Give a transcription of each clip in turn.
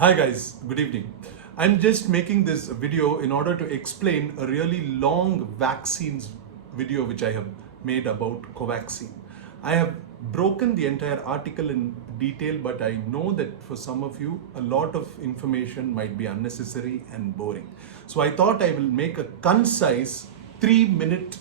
Hi guys, good evening. I'm just making this video in order to explain a really long vaccines video which I have made about Covaxin. I have broken the entire article in detail, but I know that for some of you, a lot of information might be unnecessary and boring. So I thought I will make a concise 3-minute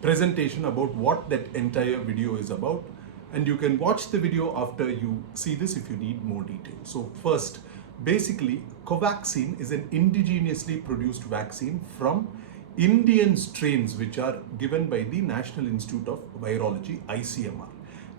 presentation about what that entire video is about, and you can watch the video after you see this if you need more detail. So first, basically, Covaxin is an indigenously produced vaccine from Indian strains which are given by the National Institute of Virology, ICMR.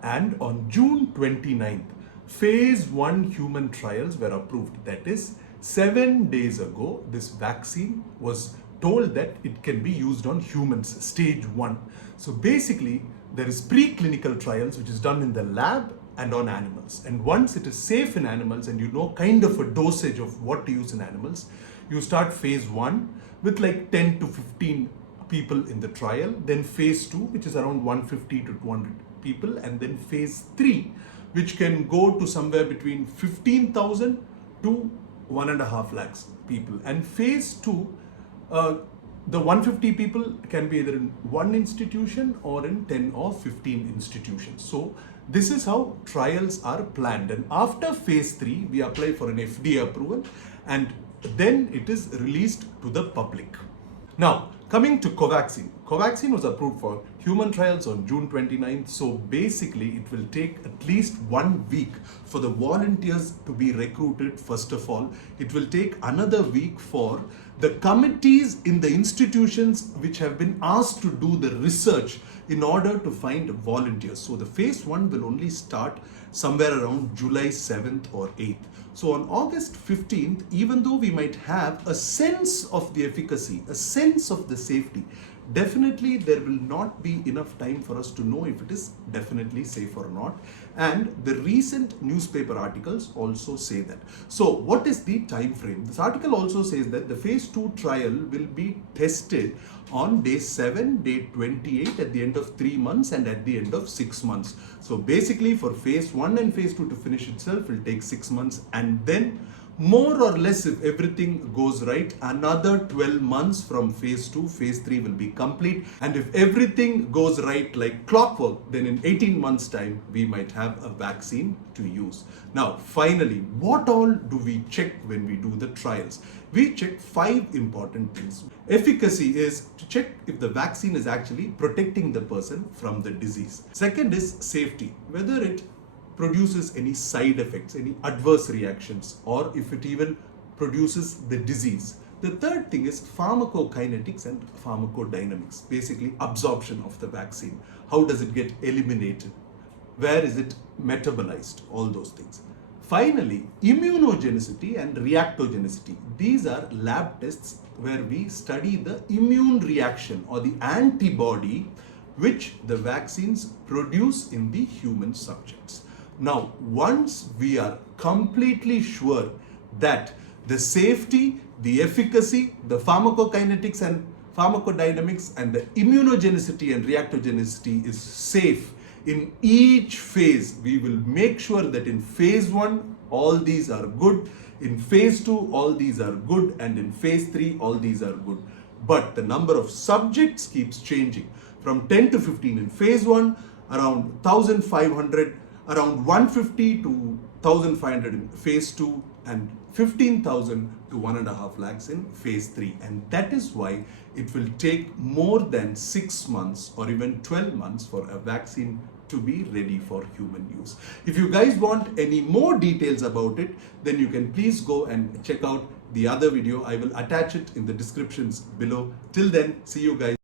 And on June 29th, phase 1 human trials were approved. That is, 7 days ago, this vaccine was told that it can be used on humans, stage 1. So basically, there is preclinical trials which is done in the lab and on animals. And once it is safe in animals and you know kind of a dosage of what to use in animals, you start phase 1 with like 10 to 15 people in the trial, then phase 2 which is around 150 to 200 people, and then phase 3 which can go to somewhere between 15,000 to 1.5 lakhs people. And phase 2, the 150 people can be either in one institution or in 10 or 15 institutions. So this is how trials are planned. And after phase 3, we apply for an FDA approval and then it is released to the public. Now, coming to Covaxin. Covaxin was approved for human trials on June 29th. So basically, it will take at least 1 week for the volunteers to be recruited, first of all. It will take another week for the committees in the institutions which have been asked to do the research in order to find volunteers. So the phase 1 will only start somewhere around July 7th or 8th. So on August 15th, even though we might have a sense of the efficacy, a sense of the safety, definitely there will not be enough time for us to know if it is definitely safe or not. And the recent newspaper articles also say that. So what is the time frame? This article also says that the phase 2 trial will be tested on day 7, day 28, at the end of 3 months and at the end of 6 months. So basically for phase 1 and phase 2 to finish itself will take 6 months, and then more or less, if everything goes right, another 12 months from phase 2, phase 3 will be complete. And if everything goes right like clockwork, then in 18 months time, we might have a vaccine to use. Now, finally, what all do we check when we do the trials? We check 5 important things. Efficacy is to check if the vaccine is actually protecting the person from the disease. Second is safety, whether it produces any side effects, any adverse reactions, or if it even produces the disease. The third thing is pharmacokinetics and pharmacodynamics, basically absorption of the vaccine. How does it get eliminated? Where is it metabolized? All those things. Finally, immunogenicity and reactogenicity. These are lab tests where we study the immune reaction or the antibody which the vaccines produce in the human subjects. Now, once we are completely sure that the safety, the efficacy, the pharmacokinetics and pharmacodynamics and the immunogenicity and reactogenicity is safe in each phase, we will make sure that in phase 1, all these are good, in phase 2, all these are good, and in phase 3, all these are good. But the number of subjects keeps changing. From 10 to 15 in phase 1, around 1,500, around 150 to 1,500 in phase 2, and 15,000 to 1.5 lakhs in phase 3. And that is why it will take more than 6 months or even 12 months for a vaccine to be ready for human use. If you guys want any more details about it, then you can please go and check out the other video. I will attach it in the descriptions below. Till then, see you guys.